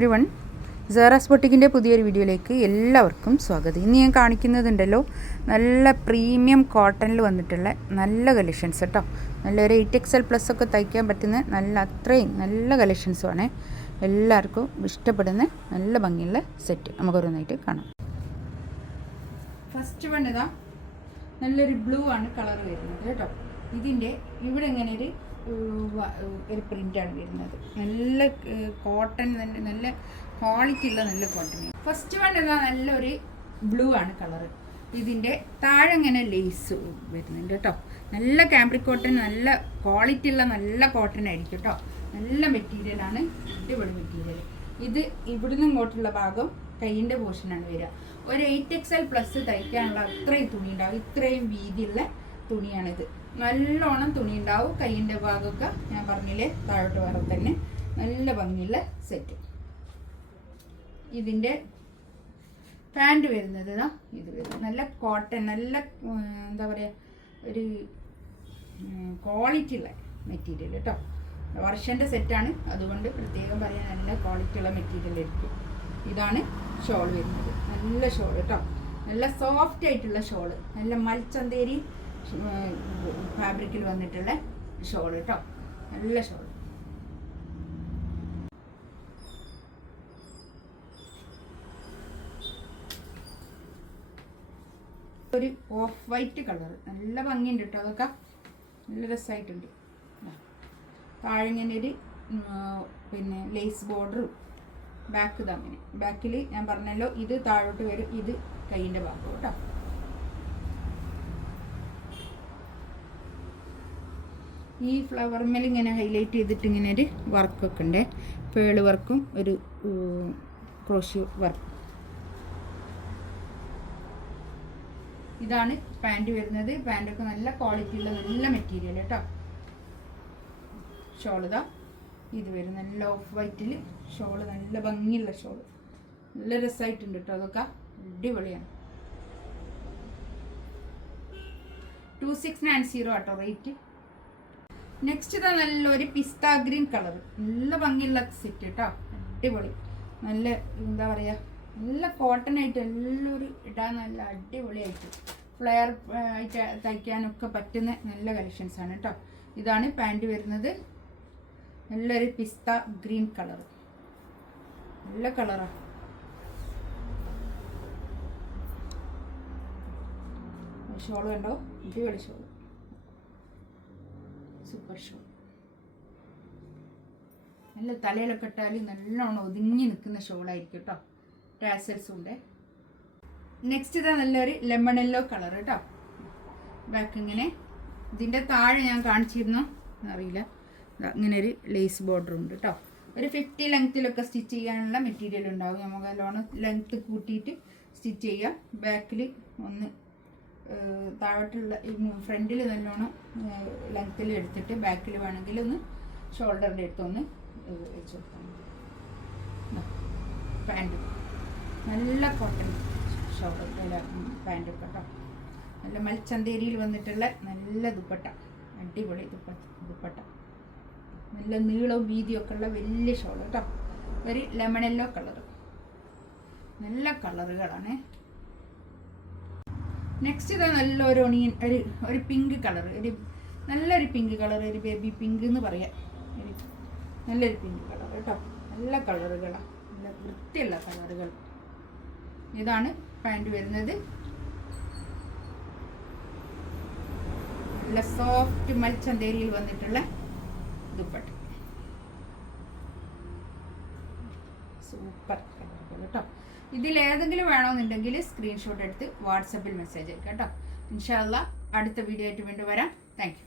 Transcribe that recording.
Every one, Sara's ബൊട്ടിക്കിൻ്റെ പുതിയൊരു വീഡിയോയിലേക്ക് എല്ലാവർക്കും സ്വാഗതം. ഇന്ന് ഞാൻ കാണിക്കുന്നതുണ്ടല്ലോ നല്ല പ്രീമിയം കോട്ടണിൽ വന്നിട്ടുള്ള നല്ല കളക്ഷൻസ് കേട്ടോ. നല്ലൊരു 8XL പ്ലസ് ഒക്കെ തയ്ക്കാൻ പറ്റുന്ന അത്രയും നല്ല കളക്ഷൻസുമാണ്. എല്ലാവർക്കും ഇഷ്ടപ്പെടുന്ന നല്ല ഭംഗിയുള്ള സെറ്റ് നമുക്കൊരോന്നായിട്ട് കാണാം. ഫസ്റ്റ് വൺ ഇതാ നല്ലൊരു ബ്ലൂ ആണ് കളർ വരുന്നത് കേട്ടോ. ഇതിൻ്റെ ഇവിടെ ഇങ്ങനെ ഒരു പ്രിൻ്റാണ് വരുന്നത്. നല്ല കോട്ടൺ, നല്ല ക്വാളിറ്റി ഉള്ള നല്ല കോട്ടൺ. ഫസ്റ്റ് വൺ ഇതാ നല്ലൊരു ബ്ലൂ ആണ് കളറ്. ഇതിൻ്റെ താഴെ ഇങ്ങനെ ലേസ് വരുന്നുണ്ട് കേട്ടോ. നല്ല ക്യാമ്പ്രിക് കോട്ടൺ, നല്ല ക്വാളിറ്റി ഉള്ള നല്ല കോട്ടൺ ആയിരിക്കും കേട്ടോ. നല്ല മെറ്റീരിയലാണ്, അടിപൊളി മെറ്റീരിയൽ. ഇത് ഇവിടുന്ന് ഇങ്ങോട്ടുള്ള ഭാഗം കൈയിൻ്റെ പോർഷനാണ് വരിക. ഒരു 8XL പ്ലസ് തയ്ക്കാനുള്ള അത്രയും തുണി ഉണ്ടാവും. ഇത്രയും വീതിയുള്ള തുണിയാണിത്. നല്ലോണം തുണി ഉണ്ടാവും. കൈയിൻ്റെ ഭാഗമൊക്കെ ഞാൻ പറഞ്ഞില്ലേ താഴോട്ട് വേറെ തന്നെ നല്ല ഭംഗിയുള്ള സെറ്റ്. ഇതിൻ്റെ പാൻറ് വരുന്നത് ഇതാ ഇത് വരുന്നത് നല്ല കോട്ടൺ, നല്ല എന്താ പറയുക, ഒരു ക്വാളിറ്റി ഉള്ള മെറ്റീരിയൽ കേട്ടോ. വർഷൻ്റെ സെറ്റാണ്, അതുകൊണ്ട് പ്രത്യേകം പറയാൻ നല്ല ക്വാളിറ്റി ഉള്ള മെറ്റീരിയൽ ആയിരിക്കും. ഇതാണ് ഷോൾ വരുന്നത്. നല്ല ഷോൾ കേട്ടോ, നല്ല സോഫ്റ്റ് ആയിട്ടുള്ള ഷോള്, നല്ല മൽച്ചന്തേരി ഫാബ്രിക്കിൽ വന്നിട്ടുള്ള ഷോൾ കേട്ടോ. നല്ല ഷോൾ. ഒരു ഓഫ് വൈറ്റ് കളർ, നല്ല ഭംഗിയുണ്ട് കേട്ടോ. അതൊക്കെ നല്ല രസമായിട്ടുണ്ട്. താഴെ ഇങ്ങനെ ഒരു പിന്നെ ലേസ് ബോർഡറും ബാക്ക് തമ്മിൽ. ബാക്കിൽ ഞാൻ പറഞ്ഞല്ലോ ഇത് താഴോട്ട് വരും, ഇത് കൈയിൻ്റെ ഭാഗം കേട്ടോ. ഈ ഫ്ലവർ മേൽ ഇങ്ങനെ ഹൈലൈറ്റ് ചെയ്തിട്ട് ഇങ്ങനെ ഒരു വർക്കൊക്കെ ഉണ്ട്. പേള് വർക്കും ഒരു ക്രോഷ്യോ വർക്കും. ഇതാണ് പാൻറ് വരുന്നത്. പാൻറ്റൊക്കെ നല്ല ക്വാളിറ്റി ഉള്ള നല്ല മെറ്റീരിയൽ കേട്ടോ. ഷോൾ ഇതാ ഇത് വരും നല്ല ഓഫ് വൈറ്റിൽ ഷോള്, നല്ല ഭംഗിയുള്ള ഷോള്, നല്ല രസമായിട്ടുണ്ട് കേട്ടോ. അതൊക്കെ അടിപൊളിയാണ്. 2690 ആട്ടോ റേറ്റ്. നെക്സ്റ്റ് ഇതാ നല്ലൊരു പിസ്ത ഗ്രീൻ കളർ, നല്ല ഭംഗിയുള്ള സെറ്റ് കേട്ടോ. അടിപൊളി, നല്ല എന്താ പറയുക, നല്ല കോട്ടൺ ആയിട്ട് എല്ലാവരും ഇടാൻ നല്ല അടിപൊളിയായിട്ട് ഫ്ലെയർ ആയിട്ട് തയ്ക്കാനൊക്കെ പറ്റുന്ന നല്ല കളക്ഷൻസാണ് കേട്ടോ. ഇതാണ് പാൻറ് വരുന്നത്. നല്ലൊരു പിസ്ത ഗ്രീൻ കളർ, നല്ല കളറാണ്. ഷോൾ കണ്ടോ, അടിപൊളി ഷോൾ, സൂപ്പർ ഷോൾ. നല്ല തലയിലൊക്കെ ഇട്ടാൽ നല്ലോണം ഒതുങ്ങി നിൽക്കുന്ന ഷോളായിരിക്കും കേട്ടോ. ടാസൽസും ഉണ്ട്. നെക്സ്റ്റ് ഇതാ നല്ലൊരു ലെമൺ യെല്ലോ കളർ കേട്ടോ. ബാക്ക് ഇങ്ങനെ, ഇതിൻ്റെ താഴെ ഞാൻ കാണിച്ചിരുന്നോ എന്നറിയില്ല, ഇങ്ങനെ ഒരു ലേസ് ബോർഡർ ഉണ്ട് കേട്ടോ. ഒരു 50 ലെങ്ത്തിലൊക്കെ സ്റ്റിച്ച് ചെയ്യാനുള്ള മെറ്റീരിയൽ ഉണ്ടാവും. നമുക്ക് നല്ലോണം ലെങ്ത്ത് കൂട്ടിയിട്ട് സ്റ്റിച്ച് ചെയ്യാം. ബാക്കിൽ ഒന്ന് താഴോട്ടുള്ള ഫ്രണ്ടിൽ നല്ലോണം ലെങ്ത്തിൽ എടുത്തിട്ട് ബാക്കിൽ വേണമെങ്കിൽ ഒന്ന് ഷോൾഡറിൻ്റെ അടുത്തൊന്ന് വെച്ച് കൊടുക്കാം. പാൻറ് നല്ല കോട്ടൺ ഷോൾഡർ പാൻറ് കേട്ടോ. നല്ല മൽച്ചന്തേരിയിൽ വന്നിട്ടുള്ള നല്ല ദുപ്പട്ട, അടിപൊളി ദുപ്പട്ട, നല്ല നീളവും വീതിയൊക്കെ ഉള്ള വലിയ ഷോൾ കേട്ടോ. ഒരു ലെമൺ യെല്ലോ കളർ, നല്ല കളറുകളാണ്. നെക്സ്റ്റ് ഇതാ നല്ലൊരു ഒണിയൻ, ഒരു പിങ്ക് കളർ, നല്ലൊരു പിങ്ക് കളർ, ഒരു ബേബി പിങ്ക് എന്ന് പറയാം. നല്ലൊരു പിങ്ക് കളർ കേട്ടോ. നല്ല കളറുകളാണ്, നല്ല വൃത്തിയുള്ള കളറുകൾ. ഇതാണ് പാൻറ് വരുന്നത്. നല്ല സോഫ്റ്റ് മൽച്ചന്തേരിയിൽ വന്നിട്ടുള്ള ദുപ്പട്ട, സൂപ്പർ കളറുകൾ കേട്ടോ. ഇതിലേതെങ്കിലും വേണമെന്നുണ്ടെങ്കിൽ സ്ക്രീൻഷോട്ട് എടുത്ത് വാട്സപ്പിൽ മെസ്സേജ് അയക്കാം കേട്ടോ. ഇൻഷാ അല്ലാഹ് അടുത്ത വീഡിയോ ആയിട്ട് വീണ്ടും വരാം. Thank you.